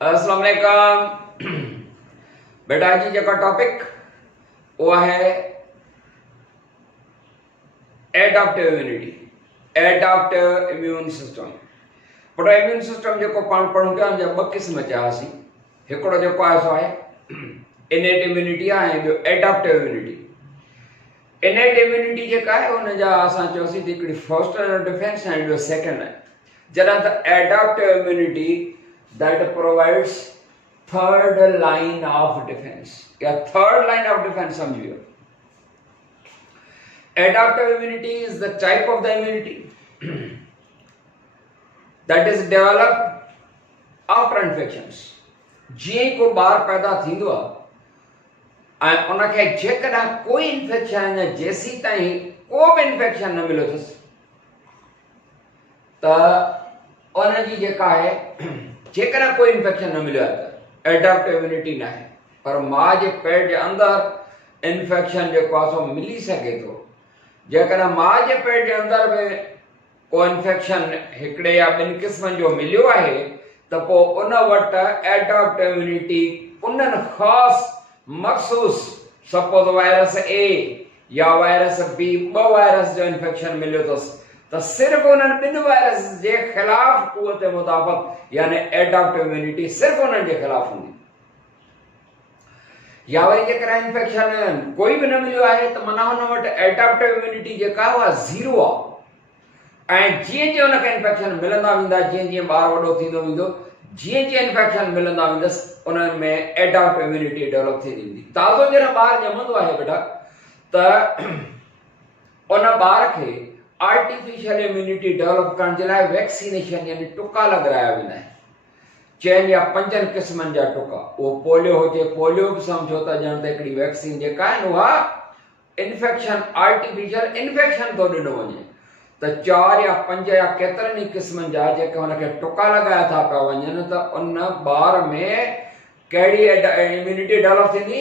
अस्सलाम वालेकुम। बेटा जी जेका टॉपिक वो है adaptive immunity, adaptive immune system. पर इम्यून सिस्टम जेको पाण पढ़ूं पिया उनजा ॿ क़िस्म चयासीं। हिकिड़ो जेको आहे सो आहे इनेट इम्यूनिटी आहे ऐं ॿियो एडाप्टिव इम्यूनिटी। इनेट इम्यूनिटी जेका आहे उन जा असां चयोसीं त हिकिड़ी फर्स्ट डिफेंस ऐं ॿियो सेकेंड आहे। जॾहिं त adaptive immunity that provides third line of defense या third line of defense समझियो। Adaptive immunity is the type of the immunity that is developed after infections। जीअं को ॿार पैदा थींदो आहे ऐं उनखे जेकॾहिं कोई इन्फेक्शन या जेसी ताईं को बि इन्फेक्शन न मिलियो अथसि त उनजी जेका आहे जेकॾहिं कोई इन्फेक्शन न मिलियो आहे त एडाप्टिव इम्यूनिटी न आहे। पर माउ जे पेट जे अंदरि इन्फेक्शन जेको आहे सो मिली सघे थो। जेकॾहिं माउ जे पेट जे अंदरि में को इन्फेक्शन हिकिड़े या ॿिनि क़िस्मनि जो मिलियो आहे त पोइ उन वटि एडाप्टिव इम्यूनिटी उन्हनि ख़ासि मख़सूस सपोज वायरस ए या वायरस बी ॿ वायरस जो इन्फेक्शन मिलियो अथसि त सिर्फ़ उन्हनि ॿिनि वायरस जे ख़िलाफ़ क़ुव्वत मुदाफ़त यानी एडाप्टिव इम्यूनिटी सिर्फ़ उन्हनि जे ख़िलाफ़ हूंदी। या वरी जेकॾहिं इन्फेक्शन कोई बि न मिलियो आहे त माना हुन वटि एडाप्टिव इम्यूनिटी जेका उहा ज़ीरो आहे। ऐं जीअं जीअं उनखे इन्फेक्शन मिलंदा वेंदा, जीअं जीअं ॿारु वॾो थींदो वेंदो, जीअं जीअं इन्फेक्शन मिलंदा वेंदसि उन्हनि में एडाप्टिव इम्यूनिटी डेवलप थी वेंदी। ताज़ो जॾहिं ॿारु ॼमंदो आहे बेटा त उन ॿार खे आर्टिफिशियल इम्यूनिटी डेवलप करण जे लाइ वैक्सीनेशन यानी टुका लॻाया वेंदा आहिनि। 4 या 5 क़िस्मनि जा टुका। उहो पोलियो हुजे, पोलियो बि सम्झो त ॼण त हिकिड़ी वैक्सीन जेका आहे उहा इन्फेक्शन आर्टिफिशियल इन्फेक्शन थो ॾिनो वञे त 4 या 5 या केतिरनि ई क़िस्मनि जा जेके हुनखे टुका लॻाया था पिया वञनि त उन ॿार में कहिड़ी इम्यूनिटी डेवलप थींदी,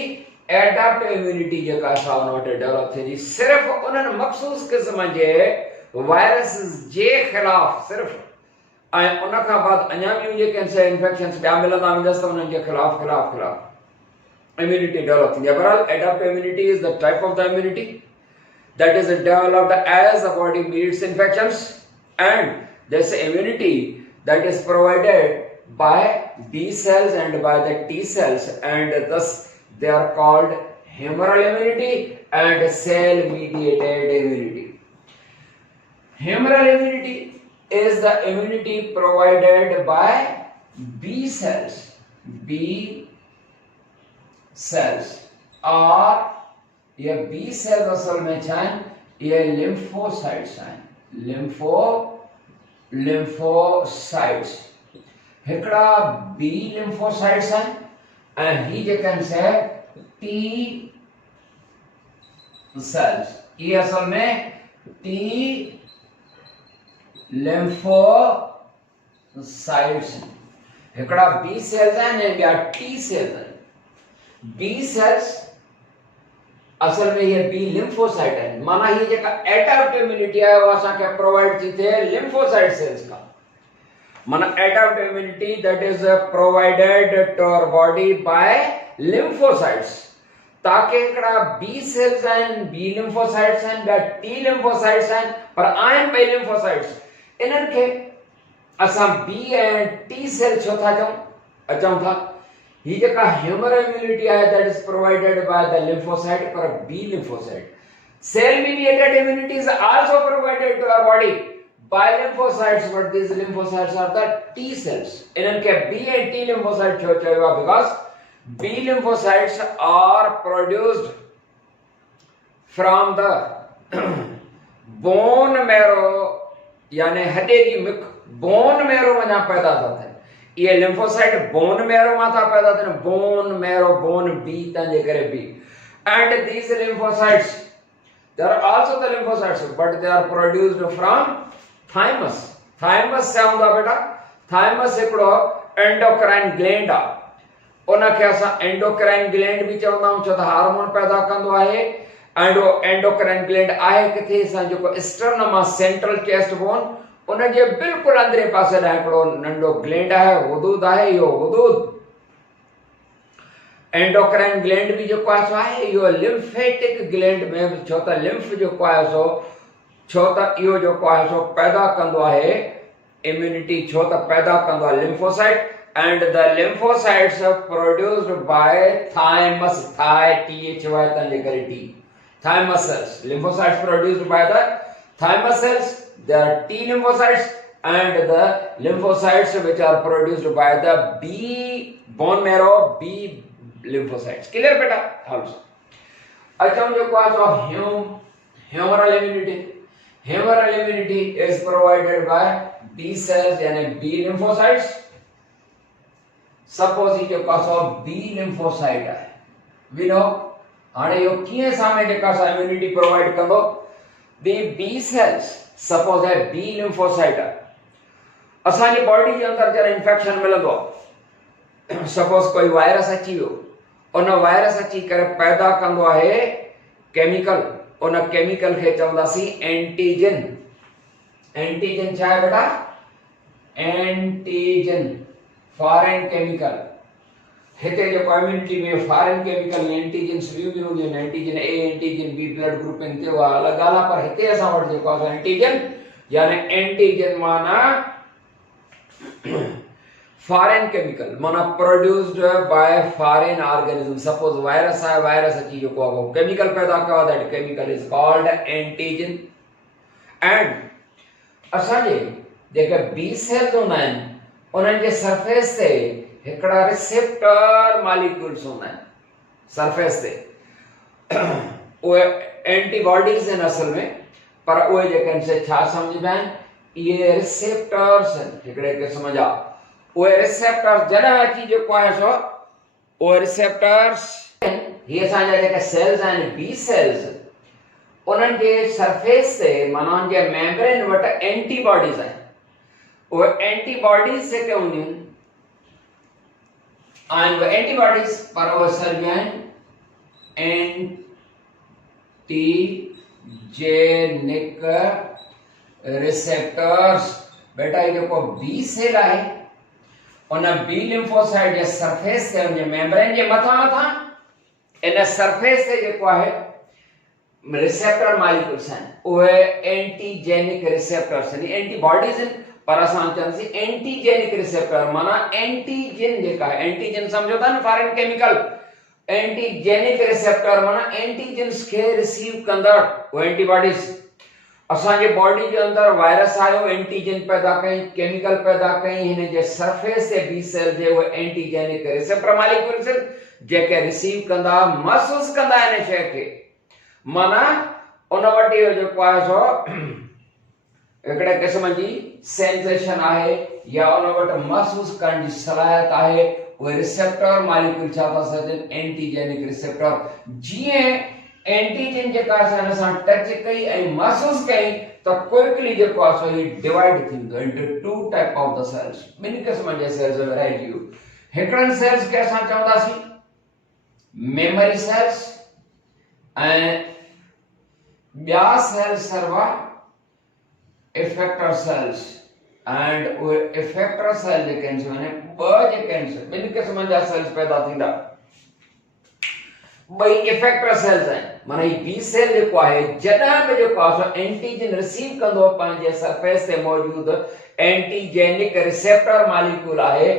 एडाप्टिव इम्यूनिटी जेका असां उन वटि डेवलप थींदी सिर्फ़ु उन्हनि मख़सूस क़िस्म जे वायरस जे ख़िलाफ़ सिर्फ़। ऐं उन खां बाद अञा ॿियूं जेके इन्फेक्शन्स ॿिया मिलंदा वेंदसि त उन्हनि जे ख़िलाफ़ इम्यूनिटी डेवलप थींदी आहे। बहरहाल adaptive immunity is the type of the immunity that is developed as the body meets infections, and this immunity that is provided by B cells and by the T cells, and thus they are called humoral immunity and cell mediated immunity. Humoral immunity is the immunity provided by B cells. B cells are ये B sales असल में छाइन ये lymphocytes आहिनि। Lymphocytes हिकिड़ा B lymphocytes आहिनि ऐं ही जेके आहिनि से T cells. ये असल में टी लिम्फोसाइट्स हिकिड़ा बी सेल्स आहिनि ऐं ॿिया टी सेल्स आहिनि। बी सेल्स असल में ये बी लिम्फोसाइट है। माना ये जेका एडाप्टिव इम्यूनिटी है वो असांखे प्रोवाइड थी थिए लिम्फोसाइट सेल्स का। माना adaptive immunity that is provided to our body by lymphocytes. ताकि हिकिड़ा बी सेल्स आहिनि, बी लिम्फोसाइट्स आहिनि, ॿिया टी लिम्फोसाइट्स आहिनि, पर आहिनि ॿई लिम्फोसाइट्स। इन्हनि खे असां बी ऐं टी सेल छो था चऊं था? ही जेका ह्यूमरल इम्यूनिटी है that is provided by the lymphocyte पर B lymphocyte. Cell mediated immunity is also provided to our body by lymphocytes, but these lymphocytes are the T cells. इन्हनि के B and T lymphocyte छो चयो आहे because B lymphocytes are produced from the bone marrow यानी हड्डी जी Mick bone marrow वञा पैदा था थियनि। ये lymphocyte bone marrow मां था पैदा थियनि। bone marrow bone B तंहिंजे करे B, and these lymphocytes they are also the lymphocytes but they are produced from thymus। thymus छा हूंदो आहे बेटा? thymus हिकिड़ो एंडोक्राइन ग्लैंड आहे। उनखे असां एंडोक्राइन ग्लैंड बि चवंदा आहियूं छो त हार्मोन पैदा कंदो आहे। एंडोक्राइन ग्लैंड आहे किथे? असां जेको स्टर्नम आहे सेंट्रल चेस्ट बोन उन जे बिल्कुलु अंदरे पासे ॾांहुं हिकिड़ो नंढो ग्लैंड आहे, हुदूद आहे। इहो हुदूद एंडोक्राइन ग्लैंड भी जो आहे, इहो लिम्फेटिक ग्लैंड में बि, छो त लिम्फ जो आहे सो, छो त इहो जो आहे सो पैदा कंदो आहे इम्यूनिटी, छो त पैदा कंदो आहे lymphocyte. And the lymphocytes are produced by thymus, THY तंजे करे T, thymus cells। lymphocytes produced by the thymus cells, there are T lymphocytes, and the lymphocytes which are produced by the B bone marrow, B lymphocytes। clear बेटा? also अच्छा जो को humoral immunity, humoral immunity is provided by B cells यानी B lymphocytes। Suppose ये जो B lymphocyte है, विनो हाणे यो कीअं सामे जेका सा इम्यूनिटी प्रोवाइड कंदो, बी सेल्स सपोज है बी लिम्फोसाइट है, असांजी बॉडी जे अंदर जरा इंफेक्शन मिलंदो, सपोज कोई वायरस अची वियो, उन वायरस अची करे पैदा कंदो आहे केमिकल, उन केमिकल खे चवंदासीं एंटीजन। एंटीजन छा आहे बेटा? Antigen foreign chemical. हिते जो इम्यूनिटी में फॉरेन केमिकल एंटीजन्स भी हूंदियूं आहिनि, antigen A, antigen B, blood grouping ते उहा अलॻि ॻाल्हि आहे, पर हिते असां वटि जेको आहे एंटीजन यानी एंटीजन माना फॉरेन केमिकल, माना produced by foreign organism. Suppose virus आहे, वायरस अची जेको आहे केमिकल पैदा कयो, that chemical is called antigen. And असांजे जेके बी सेल्स हूंदा आहिनि उन्हनि जे सरफेस ते हिकिड़ा रिसेप्टर मॉलिक्यूल्स हूंदा आहिनि, सरफेस ते उहे एंटीबॉडीज़ आहिनि असल में, पर उहे जेके आहिनि से छा सम्झिबा आहिनि, इहे रिसेप्टर्स आहिनि हिकिड़े क़िस्म जा। उहे रिसेप्टर्स जॾहिं अची जेको आहे सो उहे रिसेप्टर्स, इहे असांजा जेके सेल्स आहिनि बी सेल्स, उन्हनि जे सरफेस ते माना उन जे मेम्ब्रेन वटि एंटीबॉडीज़ आहिनि। वो एंटीबॉडीज से क्या होंगी, and वो एंटीबॉडीज पर वो सर्बियन एंटीजेनिक रिसेप्टर्स। बेटा ये जो बी सेल है उन बी लिम्फोसाइट जे सरफेस से उन मेम्ब्रेन जे मथा इन सरफेस से जो है रिसेप्टर मॉलिक्यूल्स हैं, वो एंटीजेनिक रिसेप्टर्स यानी एंटीबॉडीज पर असां चवंदासीं एंटीजेनिक रिसेप्टर, माना एंटीजन जेका है, एंटीजन समझो था न फॉरेन केमिकल, एंटीजेनिक रिसेप्टर माना एंटीजन्स खे रिसीव कंदड़ वो एंटीबॉडीज। असांजे बॉडी जे अंदर वायरस आयो, एंटीजन पैदा कई, केमिकल पैदा कई, हिन जे सरफेस ते बी सेल जे वो एंटीजेनिक रिसेप्टर मॉलिक्यूल्स जेके रिसीव कंदा, महसूस कंदा इन शय खे, माना उन वटि इहो जेको आहे सो हिकिड़े क़िस्म जी सेंसेशन आहे या उन वटि महसूस करण जी सलाहियत आहे। उहे रिसेप्टर मॉलिक्यूल छा था सॾनि, एंटीजेनिक रिसेप्टर। जीअं एंटीजन जेका असां टच कई ऐं महसूस कई त क्विकली जेको आहे सो ही डिवाइड थींदो into two type of the cells, ॿिनि क़िस्म जे सेल्स वैराइटियूं। हिकिड़नि सेल्स खे असां चवंदासीं मेमोरी सेल्स ऐं ॿिया सेल्स सर्वा इफेक्टर सेल्स। एंड वो इफेक्टर सेल जेके आहिनि माने ॿ जेके आहिनि ॿिनि क़िस्मनि जा सेल्स पैदा थींदा, ॿई इफेक्टर सेल्स आहिनि। माना ही बी सेल जेको आहे जॾहिं बि जेको आहे सो एंटीजन रिसीव कंदो पंहिंजे सरफेस ते मौजूद एंटीजेनिक रिसेप्टर मॉलिक्यूल आहे,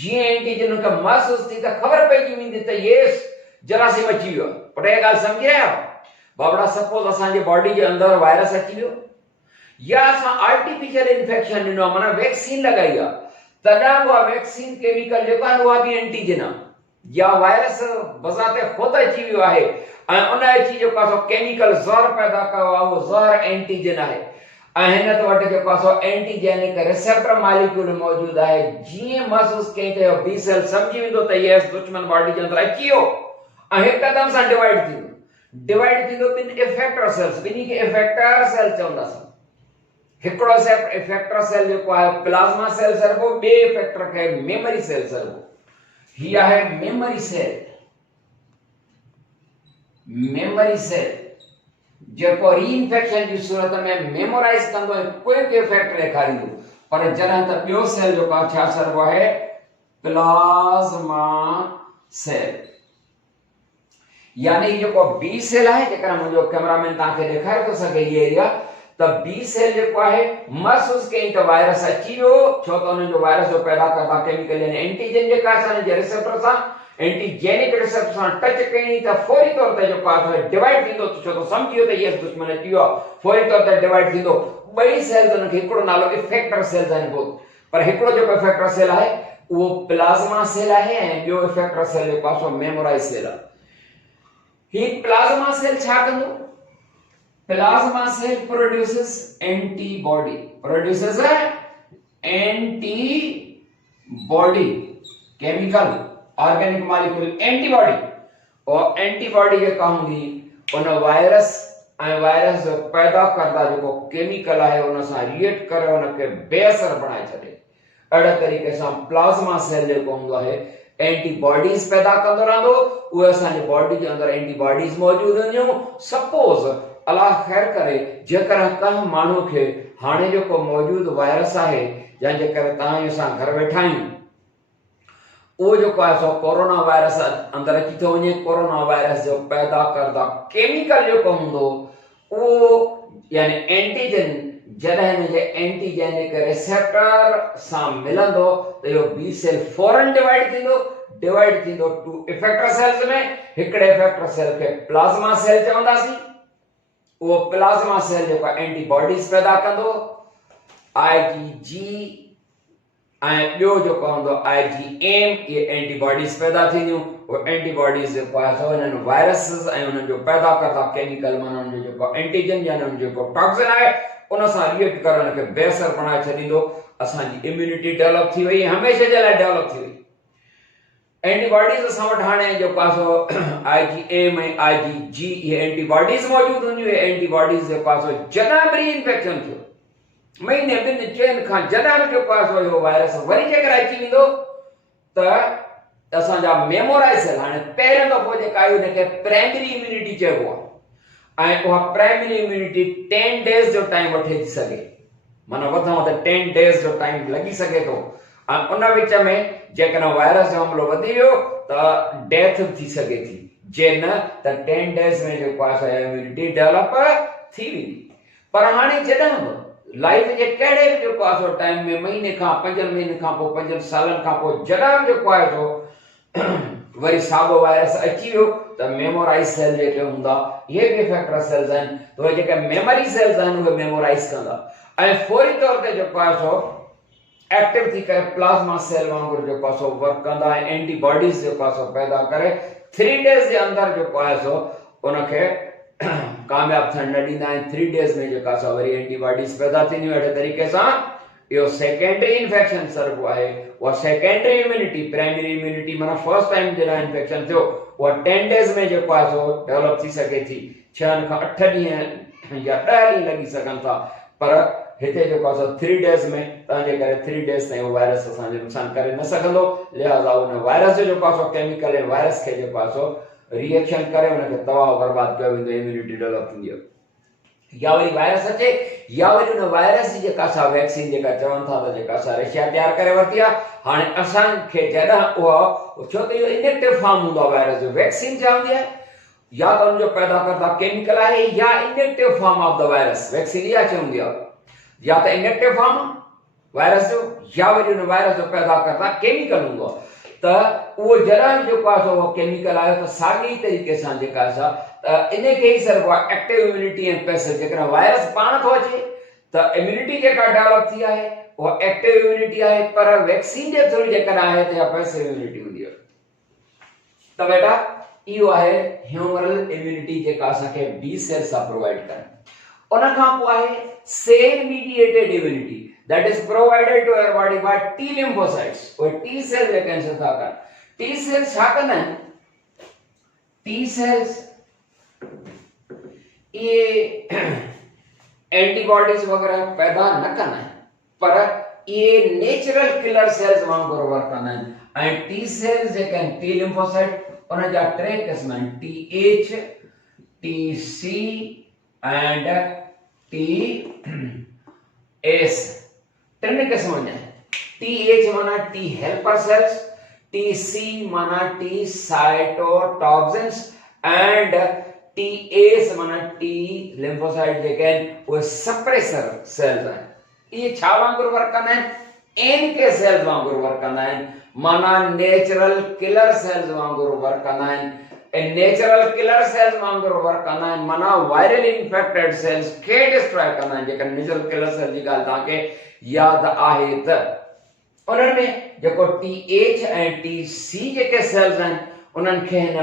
जीअं एंटीजन खे महसूस थी त ख़बर पइजी वेंदी त येस जरासीम अची वियो। पर इहा ॻाल्हि सम्झी रहिया बाबड़ा? सपोज असांजे बॉडी जे अंदर वायरस अची वियो या असां आर्टिफिशियल इन्फेक्शन ॾिनो, माना वैक्सीन लगाई आहे, तॾहिं उहा वैक्सीन केमिकल जेको आहे उहा बि एंटीजन आहे, या वायरस बज़ाते ख़ुदि अची वियो आहे ऐं उन अची जेको आहे सो केमिकल ज़हर पैदा कयो आहे, उहो ज़हर एंटीजन आहे ऐं हिन वटि जेको आहे सो एंटीजेनिक रिसेप्टर मॉलिक्यूल मौजूद आहे। जीअं महसूस कई त बी सेल सम्झी वेंदो त यस दुश्मन बॉडी जे अंदर अची वियो ऐं हिकदम सां डिवाइड थींदो ॿिनि इफेक्टर सेल्स, ॿिन्ही खे इफेक्टर सेल चवंदासीं। हिकिड़ो इफेक्टर सेल जेको आहे प्लाज्मा सेल सर्बो, ॿिए इफेक्टर खे मेमोरी सेल सर्बो। ही आहे मेमोरी सेल। मेमोरी सेल जेको रीइंफेक्शन जी सूरत में मेमोराइज कंदो ऐं कोई बि इफेक्ट ॾेखारींदो, पर जॾहिं त ॿियो सेल जेको आहे छा सरबो आहे, प्लाज़्मा सेल। यानी जेको बी सेल आहे, जेकर मुंहिंजो कैमरामैन तव्हांखे ॾेखारे थो सघे ये एरिया, त बी सेल जेको आहे महसूस कई त वायरस अची वियो, छो त उन्हनि जो वायरस जो पैदा करदा केमिकल यानी एंटीजन जेका असांजे जे रिसेप्टर सां एंटीजेनिक रिसेप्टर सां टच कई त फौरी तौर ते जेको आहे डिवाइड थींदो, छो त सम्झी वियो त ये दुश्मन अची वियो आहे, फौरी तौर ते डिवाइड थींदो। ॿई सेल्स उनखे हिकिड़ो नालो इफेक्टर सेल्स आहिनि बोथ, पर हिकिड़ो जेको इफेक्टर सेल आहे उहो प्लाज़्मा सेल आहे ऐं ॿियो इफेक्टर सेल जेको आहे सो मेमोराइज सेल आहे। ही प्लाज़्मा सेल छा कंदो? Plasma cell produces antibody, produces antibody, chemical organic molecule antibody, और एंटीबॉडी जेका हूंदी उन वायरस ऐं वायरस जो पैदा करदा जेको केमिकल आहे उन सां रिएक्ट करे उनखे बेअसर बणाए छॾे। अहिड़े तरीक़े सां प्लाज़्मा सेल जेको हूंदो आहे एंटीबॉडीज पैदा कंदो रहंदो, उहे असांजे बॉडी जे अंदरि एंटीबॉडीज मौजूद हूंदियूं। सपोज अलाह ख़ैर करे जेकर कंहिं माण्हू खे हाणे जेको मौजूद वायरस आहे जंहिंजे करे तव्हां असां घर वेठा आहियूं, उहो जेको आहे सो कोरोना वायरस अंदरि अची थो वञे, कोरोना वायरस जो पैदा करदा केमिकल जेको हूंदो उहो यानी एंटीजन जॾहिं हिन जे एंटीजेनिक रिसेप्टर सां मिलंदो त इहो बी सेल फौरन डिवाइड थींदो टू इफेक्टर सेल्स में। हिकिड़े इफेक्टर सेल खे प्लाज़्मा सेल चवंदासीं, वो प्लाज़्मा सेल जेको एंटीबॉडीज पैदा कंदो, आईजीजी ऐं ॿियो जेको हूंदो आईजीएम, ये एंटीबॉडीज पैदा थींदियूं। वो एंटीबॉडीज जेको आहे सो हिननि वायरसिस ऐं उन्हनि जो पैदा करदा केमिकल माना उन्हनि जो जेको एंटीजन यानी उन्हनि जो जेको टॉक्सिन आहे उन सां रिएक्ट करे उनखे बेअसर बणाए छॾींदो। असांजी इम्यूनिटी डेवलप थी वई, हमेशह जे लाइ डेवलप थी वई। एंटीबॉडीज असां वटि हाणे जेको आहे सो आईजीएम ऐं आईजीजी ये एंटीबॉडीज मौजूद हूंदियूं। ये एंटीबॉडीज जेको आहे सो जॾहिं बि इंफेक्शन थियो, महीने ॿिनि चइनि खां जॾहिं बि जेको आहे सो इहो वायरस वरी जेकर अची वेंदो त असांजा मेमोराइज सेल, हाणे पहिरियों दफ़ो जेका आहे उनखे प्राइमरी इम्यूनिटी चइबो आहे ऐं उहा प्राइमरी इम्यूनिटी 10 डेज़ जो टाइम वठे थी सघे, माना वधि में वधि 10 डेज़ जो टाइम लॻी सघे थो। ऐं उन विच में जेकॾहिं वायरस जो हमलो वधी वियो त डेथ थी सघे थी, जे न त 10 डेज़ में जेको आहे सो इम्यूनिटी डेवलप थी वेंदी। पर हाणे जॾहिं बि लाइफ जे कहिड़े बि जेको आहे सो टाइम में महीने खां 5 महीने खां पोइ 5 सालनि खां पोइ जॾहिं बि जेको आहे सो वरी साॻियो वायरस अची वियो त मेमोराइज सेल जेके हूंदा इहे बि इफेक्टर सेल्स आहिनि, त उहे जेके मेमोरी सेल्स आहिनि उहे मेमोराइज कंदा ऐं फौरी तौर ते जेको आहे सो एक्टिव थी करे प्लाज़्मा सेल वांगुरु जेको आहे सो वर्क कंदा ऐं एंटीबॉडीज जेको आहे सो पैदा करे 3 डेज़ जे अंदरि जेको आहे सो उनखे कामयाब थियण न ॾींदा आहिनि। 3 डेज़ में जेका सो वरी एंटीबॉडीज पैदा थींदियूं। अहिड़े तरीक़े सां इहो सेकेंडरी इन्फेक्शन सरबो आहे। उहा सेकेंडरी इम्यूनिटी, प्राइमरी इम्यूनिटी माना फर्स्ट टाइम जॾहिं इन्फेक्शन थियो उहा 10 डेज़ में जेको आहे सो डेवलप थी सघे थी, 6 खां 8 ॾींहं या 10 ॾींहं लॻी सघनि था, पर हिते जेको आहे सो 3 डेज़ में तव्हांजे करे 3 डेज़ ताईं उहो वायरस असांजो नुक़सान करे न सघंदो। लिहाज़ा उन वायरस जो जेको आहे सो केमिकल ऐं वायरस खे जेको आहे सो रिएक्शन करे उनखे तबाह बर्बाद कयो वेंदो, इम्यूनिटी डेवलप थींदी आहे। या वरी वायरस अचे या वरी उन वायरस जी जेका असां वैक्सीन जेका चवनि था त जेका असां रशिया तयारु करे वरिती आहे, हाणे असांखे जॾहिं उहा, छो त इहो इनेक्टिव फॉर्म हूंदो आहे वायरस जो, वैक्सीन छा हूंदी आहे या त उनजो पैदा करदा केमिकल आहे या inactive form of the virus, vaccine इहा चवंदी आहे, या त इनेक्टिव फॉर्म वायरस जो या वरी उन वायरस जो पैदा करदा केमिकल हूंदो आहे। त उहो जॾहिं जेको आहे सो केमिकल आयो त साॻी तरीक़े सां जेका असां इनखे ई सरबो आहे एक्टिव इम्यूनिटी ऐं पैसिव। जेकॾहिं वायरस पाण थो अचे त इम्यूनिटी जेका डेवलप थी आहे उहा एक्टिव इम्यूनिटी आहे, पर वैक्सीन जे थ्रू जेकॾहिं आहे त इहा पैसिव इम्यूनिटी हूंदी आहे। त बेटा इहो आहे ह्यूमरल इम्यूनिटी जेका असांखे बी सेल सां प्रोवाइड करे। उन खां पोइ आहे cell mediated immunity that is provided to our body by T lymphocytes। और T cells जे कैंसर था कर, T cells छा कंदा आहिनि, T cells ये एंटीबॉडीज वगैरह पैदा न कंदा आहिनि, पर ये नेचुरल किलर सेल्स वांगुरु वर्क कंदा आहिनि। ऐं T cells जेके आहिनि T lymphocyte उन जा 3 क़िस्म आहिनि, TH, TC and TS tin के समझना है। TH माना T helper cells, TC माना T cytotoxins and TS माना T lymphocyte जेके वो suppressor cells हैं। ये छा वांगुर वर्क करना है, N के सेल्स वांगुर वर्क करना है, माना नेचुरल किलर सेल्स वांगुर वर्क करना है। नेचुरल किलर सेल्स वांगुर वर्क करना है, माना वायरल इन्फेक्टेड सेल्स के डिस्ट्रॉय करना है। जेका नेचुरल किलर सेल जी गाल ताके याद आहे त उनन में जेको TH ऐं TC जेके सेल्स हैं उनन खे न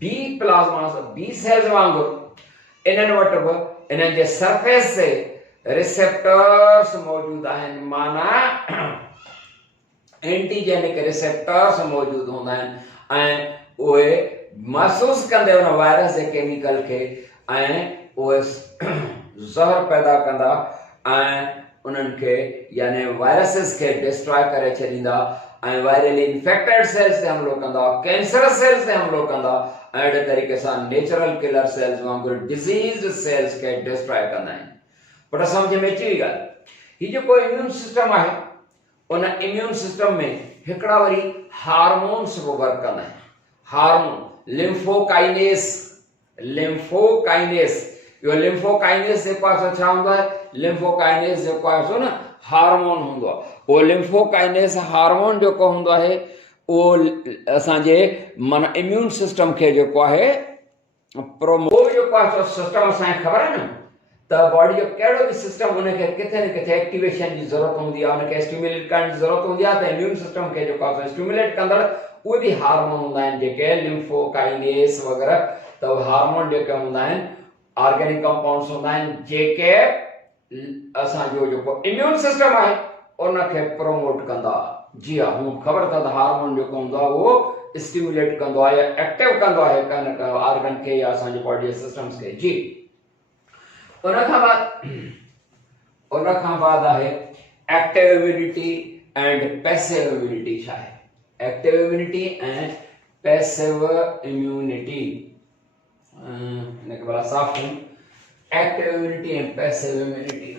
बी प्लाज्मा बी सेल्स वांगुर इनन वट ब इनन जे सरफेस से रिसेप्टर्स मौजूद आहिनि, माना एंटीजेनिक रिसेप्टर्स मौजूद हूंदा आहिनि ऐं उहे महसूस कंदे उन वायरस जे केमिकल खे ऐं उहे ज़हर पैदा कंदा ऐं उन्हनि खे यानी वायरसेस खे डिस्ट्रॉय करे छॾींदा ऐं वायरल इन्फेक्टेड सेल्स ते हमलो कंदा, कैंसरस सेल्स ते हमलो कंदा ऐं अहिड़े तरीक़े सां नेचुरल किलर सेल्स वांगुरु डिज़ीज़्ड सेल्स खे डिस्ट्रॉय कंदा आहिनि। पर समझ में अची वई ॻाल्हि। हीउ जेको इम्यून सिस्टम आहे उन इम्यून सिस्टम में हिकिड़ा वरी हार्मोन्स बि वर्क कंदा आहिनि। हार्मोन लिम्फोकाइनेस इहो लिम्फोकाइनेस जेको आहे छा हूंदो आहे? लिम्फोकाइनेस जेको आहे सो न हार्मोन हूंदो आहे। उहो लिम्फोकाइनेस हार्मोन जेको हूंदो आहे उहो असांजे माना इम्यून सिस्टम खे जेको आहे प्रोमोट जेको आहे सो सिस्टम असांखे ख़बर आहे न त बॉडी जो कहिड़ो बि सिस्टम उनखे किथे न किथे एक्टिवेशन जी ज़रूरत हूंदी आहे, उनखे स्टिमुलेट करण जी ज़रूरत हूंदी आहे। त इम्यून सिस्टम खे जेको आहे स्टिमुलेट कंदड़ उहे बि हार्मोन हूंदा आहिनि जेके लिम्फोकाइनेस वग़ैरह। त उहे हार्मोन जेके हूंदा आहिनि ऑर्गेनिक कंपाउंड्स हूंदा आहिनि जेके असांजो जेको इम्यून सिस्टम आहे उनखे प्रोमोट कंदा। जी हा, हू ख़बर अथव त हार्मोन जेको हूंदो आहे उहो स्टिमुलेट कंदो आहे या एक्टिव कंदो आहे हिक न हिक ऑर्गन खे या असांजे बॉडी जे सिस्टम्स खे। जी उन खां बाद आहे active immunity and passive immunity. छा आहे active immunity and passive immunity? इनके बड़ा साफ है active immunity and passive immunity.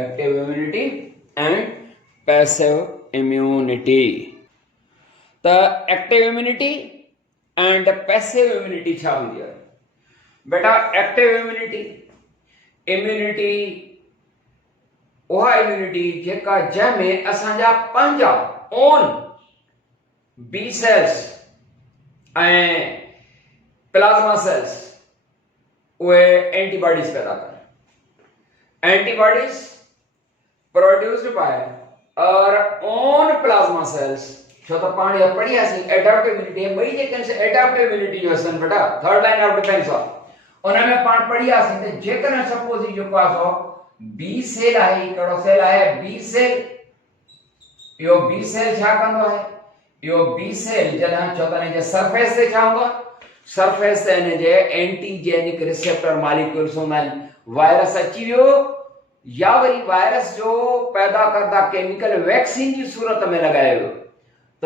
Active immunity and passive immunity. त active immunity and passive immunity छा हूंदी आहे बेटा? एक्टिव इम्यूनिटी उहा इम्यूनिटी जेका जंहिंमें असांजा पंहिंजा ओन बी सेल्स ऐं प्लाज़्मा सेल्स उहे एंटीबॉडीज़ पैदा कनि। Antibodies produced by our own plasma cells. छो त पाण इहा पढ़ियासीं एडेप्टिव इम्यूनिटी, ॿई जेके आहिनि एडेप्टिव इम्यूनिटी जो असां बेटा थर्ड लाइन ऑफ डिफेंस आहे। उन में पाण पढ़ियासीं त जेकॾहिं सपोज ही जेको आहे सो बी सेल आहे, कहिड़ो सेल आहे? B cell. इहो बी सेल छा कंदो आहे? इहो बी सेल जॾहिं छो त हिन जे सरफेस ते छा हूंदो आहे? सरफेस ते हिन जे एंटीजेनिक रिसेप्टर मॉलिक्यूल्स हूंदा आहिनि। वायरस अची वियो या वरी वायरस जो पैदा करदा केमिकल वैक्सीन जी सूरत में लॻायो वियो त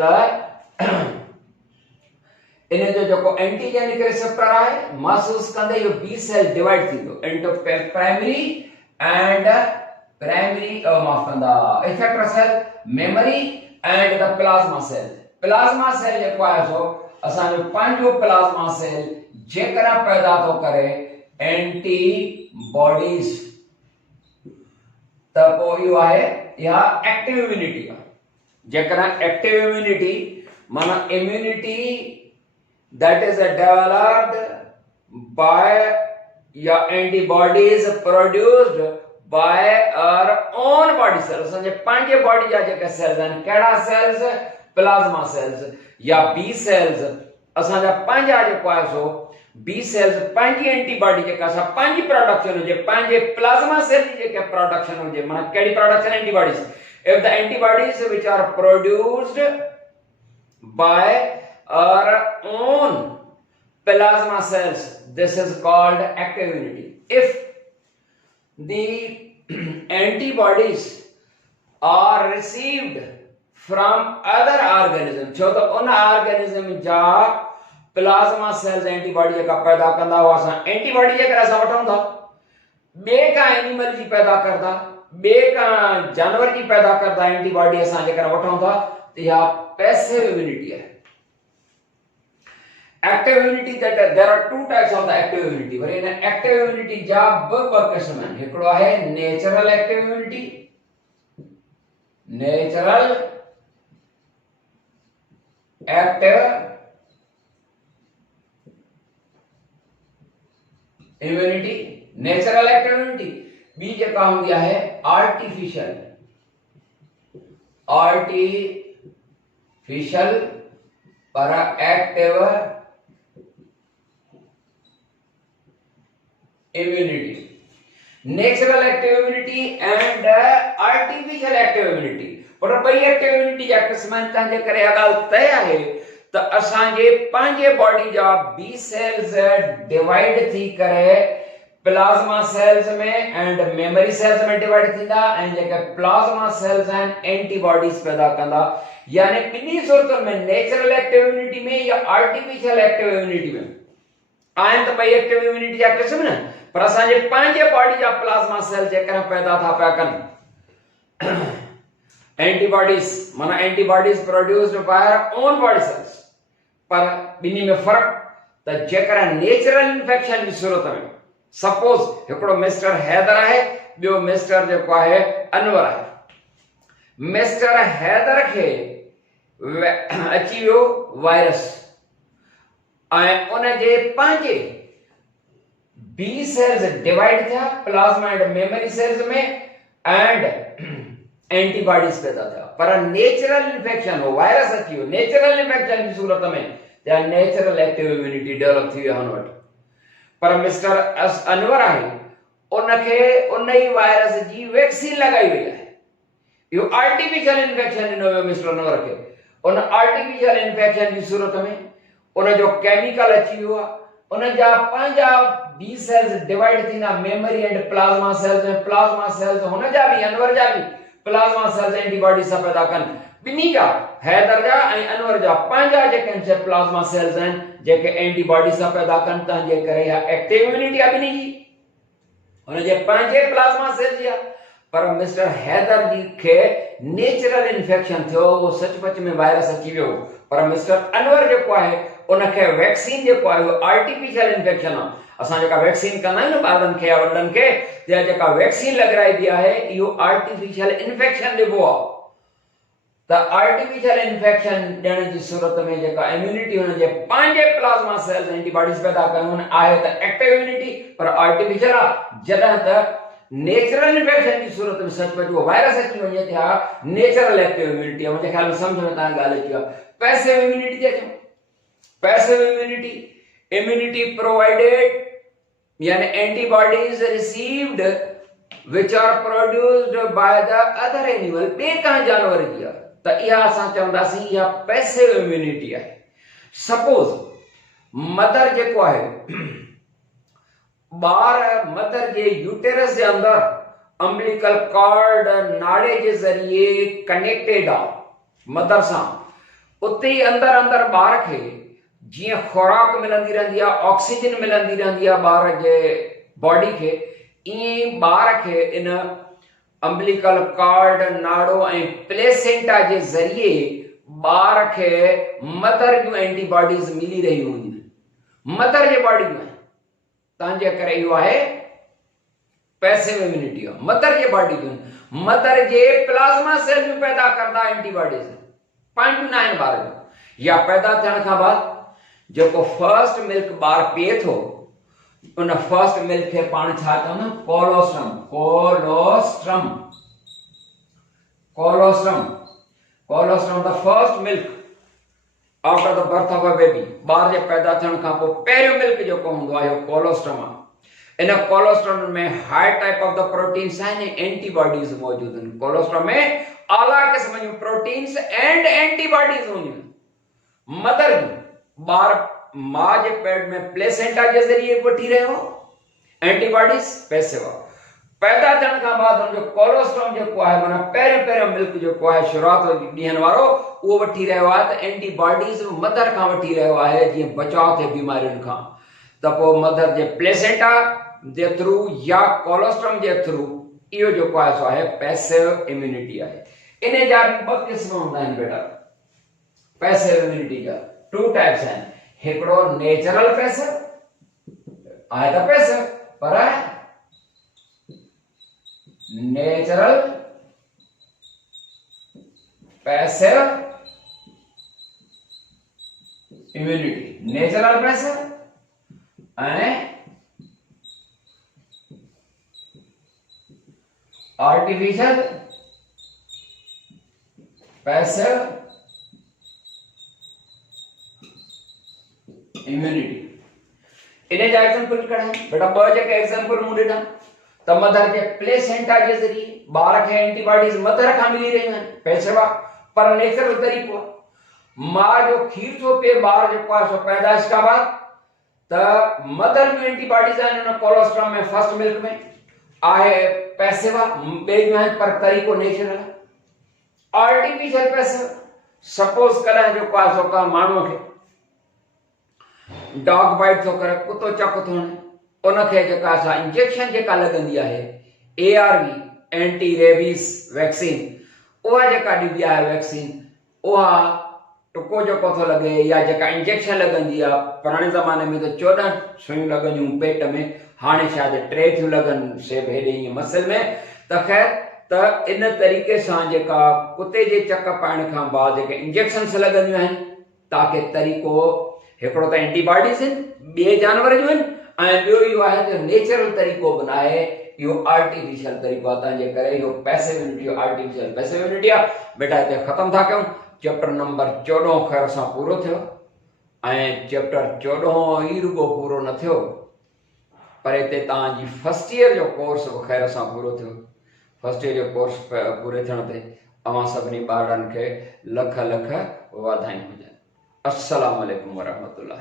इन जो जेको एंटीजेनिक रिसेप्टर आहे महसूस कंदे इहो बी सेल डिवाइड थींदो इनटू प्राइमरी एंड माफ कंदा effector cell, memory and the plasma cell. Plasma cell जेको आहे सो असांजो पंहिंजो प्लाज्मा सेल जेकर पैदा थो करे एंटीबॉडीज त पोइ इहो आहे इहा एक्टिव इम्यूनिटी आहे। जेकर एक्टिव इम्यूनिटी माना immunity that is developed by your antibodies produced by our own body cells। असांजे पंहिंजे बॉडी जा जेके सेल्स आहिनि कहिड़ा सेल्स? प्लाज़्मा सेल्स या बी सेल्स। असांजा पंहिंजा जेको आहे सो बी सेल्स पंहिंजी एंटीबॉडी जेका असां पंहिंजी प्रोडक्शन हुजे, पंहिंजे प्लाज़्मा सेल जी जेके प्रोडक्शन हुजे, माना कहिड़ी production? Antibodies. If the antibodies which are produced by our own plasma cells, this is called active immunity. If the antibodies are received from other organism, छो तो उन ऑर्गेनिज्म जा plasma cells antibody जेका पैदा कंदा हुआ असां एंटीबॉडी जेकर असां वठूं था बे का एनिमल जी पैदा करदा, बे का जानवर जी पैदा करदा एंटीबॉडी असां जेकर वठूं था तो यह पैसिव इम्यूनिटी है। Active immunity, that there are two types of the active immunity, पर इन एक्टिव इम्यूनिटी जा ब किस्म आहिनि। हिकिड़ो आहे natural active immunity, natural active immunity, natural active immunity. बी जेका हूंदी आहे आर्टिफिशियल, आर्टिफिशियल पर active immunity, natural active immunity and artificial active immunity। पर बई एक्टिव इम्यूनिटी जा क़िस्म तंहिंजे करे ॻाल्हि तय आहे त असांजे पंहिंजे बॉडी जा बी सेल्स डिवाइड थी करे प्लाज्मा सेल्स में एंड मेमोरी सेल्स में डिवाइड थींदा ऐं जेके प्लाज्मा सेल्स आहिनि एंटीबॉडीज पैदा कंदा। यानी ॿिन्ही सूरतुनि में नेचुरल एक्टिव इम्यूनिटी में या आर्टिफिशियल एक्टिव इम्यूनिटी में आहिनि त ॿई एक्टिव इम्यूनिटी जा क़िस्म न, पर असांजे पंहिंजे बॉडी जा प्लाज्मा सेल जेकर पैदा था पिया कनि एंटीबॉडीज, माना antibodies produced by own body cells. पर ॿिन्ही में फ़र्क़ त जेकर नेचुरल इन्फेक्शन जी सूरत में सपोज हिकिड़ो मिस्टर हैदर आहे, ॿियो मिस्टर जेको आहे अनवर आहे। मिस्टर हैदर खे अची वियो वायरस ऐं उन जे पंहिंजे बी सेल्स डिवाइड थिया प्लाज्मा एंड मेमोरी सेल्स में एंड एंटीबॉडीज पैदा थिया। पर नेचुरल इन्फेक्शन हो, वायरस अची वियो, नेचुरल इन्फेक्शन जी सूरत में या नेचुरल एक्टिव इम्यूनिटी डेवलप थी वियो हुन वटि। पर मिस्टर अनवर आहे, उनखे उन ई वायरस जी वैक्सीन लगाई वई आहे। इहो आर्टिफिशियल इन्फेक्शन ॾिनो वियो मिस्टर अनवर खे। उन आर्टिफिशियल इन्फेक्शन जी सूरत में उन जो केमिकल अची वियो आहे, उन जा पंहिंजा बी सेल्स डिवाइड थींदा मेमोरी एंड प्लाज्मा सेल्स में। प्लाज्मा सेल्स हुन जा बि अनवर जा बि प्लाज्मा सेल्स एंटीबॉडी सां पैदा कनि। ॿिन्ही जा हैदर जा ऐं अनवर जा पंहिंजा जेके प्लाज्मा सेल्स आहिनि जेके एंटीबॉडी सां पैदा कनि। तंहिंजे करे इहा एक्टिव इम्यूनिटी आहे ॿिन्ही जी, हुनजे पंहिंजे प्लाज्मा सेल जी आहे। पर मिस्टर हैदर जी खे नेचुरल इन्फेक्शन थियो, उहो सचमुच में वायरस अची वियो। पर मिस्टर अनवर जेको आहे उनखे वैक्सीन जेको आहे उहो आर्टिफिशियल इन्फेक्शन आहे। असां जेका वैक्सीन कंदा आहियूं न ॿारनि खे या वॾनि खे, या जेका वैक्सीन लॻराइबी आहे इहो आर्टिफिशियल इन्फेक्शन ॾिबो आहे। त आर्टिफिशियल इन्फेक्शन ॾियण जी सूरत में जेका इम्यूनिटी हुनजे पंहिंजे प्लाज्मा सेल्स एंटीबॉडीज पैदा कनि आहे त एक्टिव इम्यूनिटी, पर आर्टिफिशियल आहे। जॾहिं त नेचुरल इन्फेक्शन की सूरत में सचमुच वो वायरस अची वञे था नेचुरल एक्टिव इम्यूनिटी। मुझे ख्याल में समझ में तव्हां ॻाल्हि अची आहे। पैसिव इम्यूनिटी थी अचूं। पैसिव इम्यूनिटी, इम्यूनिटी प्रोवाइडेड यानी antibodies received which are produced by the other animal, ॿिए कंहिं जानवर जी आहे त इहा असां चवंदासीं इहा पैसिव इम्यूनिटी आहे। सपोज मदर जेको आहे बार मदर जे यूटेरस जे अंदर अम्बिलिकल कॉर्ड नाड़े जे ज़रिए कनेक्टेड आहे मदर सां। उते ई अंदर अंदर बार खे जीअं खुराक मिलंदी रहंदी आहे, ऑक्सीजन मिलंदी रहंदी आहे बार जे बॉडी खे, ईअं बार खे इन अम्बिलिकल कॉर्ड नाड़ो ऐं प्लेसेंटा जे ज़रिए बार खे मदर जूं एंटीबॉडीज मिली रहियूं हूंदियूं मदर जे बॉडी में। तंहिंजे करे इहो आहे पैसिव इम्यूनिटी आहे। मदर जे बॉडी में मदर जे प्लाज्मा सेल में पैदा करदा एंटीबॉडीज पंहिंजूं न आहिनि ॿार जूं। या पैदा थियण खां बाद जेको फर्स्ट मिल्क ॿार पीए थो उन फर्स्ट मिल्क खे पाण छा चवंदा आहियूं? Colostrum. Colostrum, colostrum, colostrum the first milk after the birth of a baby. ॿार जे पैदा थियण खां पोइ पहिरियों मिल्क जेको हूंदो आहे कोलोस्ट्रम आहे। इन कोलोस्ट्रम में high type of the proteins आहिनि, एंटीबॉडीज मौजूद आहिनि। कोलोस्ट्रम में आला क़िस्म जूं प्रोटीन्स एंड एंटीबॉडीज हूंदियूं। मदर ॿार मां जे पेट में प्लेसेंटा जे ज़रिए वठी रहियो एंटीबॉडीज पैसिव आहे। पैदा थियण खां बाद हुनजो कोलोस्ट्रम जेको आहे माना पहिरियों मिल्क जेको आहे शुरूआत ॾियण वारो उहो वठी रहियो आहे त एंटीबॉडीज़ मदर खां वठी रहियो आहे जीअं बचाव थिए बीमारियुनि खां। त पोइ मदर जे प्लेसेंटा जे थ्रू या कोलोस्ट्रम जे थ्रू इहो जेको आहे सो आहे पैसिव इम्यूनिटी आहे। इन जा ॿ क़िस्म हूंदा आहिनि बेटा पैसिव इम्यूनिटी जा, टू टाइप्स आहिनि, हिकिड़ो नेचुरल पैसिव आहे त पैसिव पर natural passive immunity, natural passive and artificial passive immunity. इन जा एग्जांपल कहिड़ा आहिनि बेटा? ॿ जेके एग्जांपल मूं ॾिना त मदर जे प्लेसेंटा जे ज़रिए ॿार खे एंटीबॉडीज़ मदर खां मिली रहियूं आहिनि, पैसिव आहे पर नेचुरल तरीक़ो आहे। मां जो खीर थो पीए ॿार जेको आहे सो पैदाइश खां बाद त मदर में एंटीबॉडीज़ आहिनि हुन कोलोस्ट्रम में, फर्स्ट मिल्क में आहे पैसिव आहे, ॿिए आहिनि पर तरीक़ो नेचुरल आहे। आर्टिफिशियल पैसिव, सपोज कॾहिं जेको आहे सो का माण्हूअ खे डॉग बाइट थो करे, कुतो चक थो हणे, उनखे जेका असां इंजेक्शन जेका लॻंदी आहे ARV एंटी रेबीज़ वैक्सीन, उहा जेका ॾिबी आहे वैक्सीन, उहा टुको जेको थो लॻे या जेका इंजेक्शन लॻंदी आहे, पुराणे ज़माने में त 14 सुइयूं लॻंदियूं पेट में, हाणे शायदि 3 थियूं लॻनि सेब हेॾे ईअं मसल में। त ख़ैर त इन तरीक़े सां जेका कुते जे चक पाइण खां बाद जेके इंजेक्शन्स लॻंदियूं आहिनि, ताकि तरीक़ो हिकिड़ो त एंटीबॉडीज़ आहिनि ॿिए जानवर जूं आहिनि ऐं ॿियो इहो आहे त नेचुरल तरीक़ो बनाए, इहो आर्टिफिशियल तरीक़ो आहे। तंहिंजे करे इहो passive immunity, artificial passive immunity आहे। बेटा हिते ख़तमु था कयूं, चैप्टर नंबर 14 ख़ैर सां पूरो थियो ऐं चैप्टर 14 ई रुगो पूरो न थियो पर हिते तव्हांजी फर्स्ट ईयर जो कोर्स बि ख़ैर सां पूरो थियो। फर्स्ट ईयर जो कोर्स पूरे थियण ते अवां सभिनी ॿारनि खे लख लख वाधायूं हुजनि। अस्सलाम वालेकुम वरहमतुल्लाह।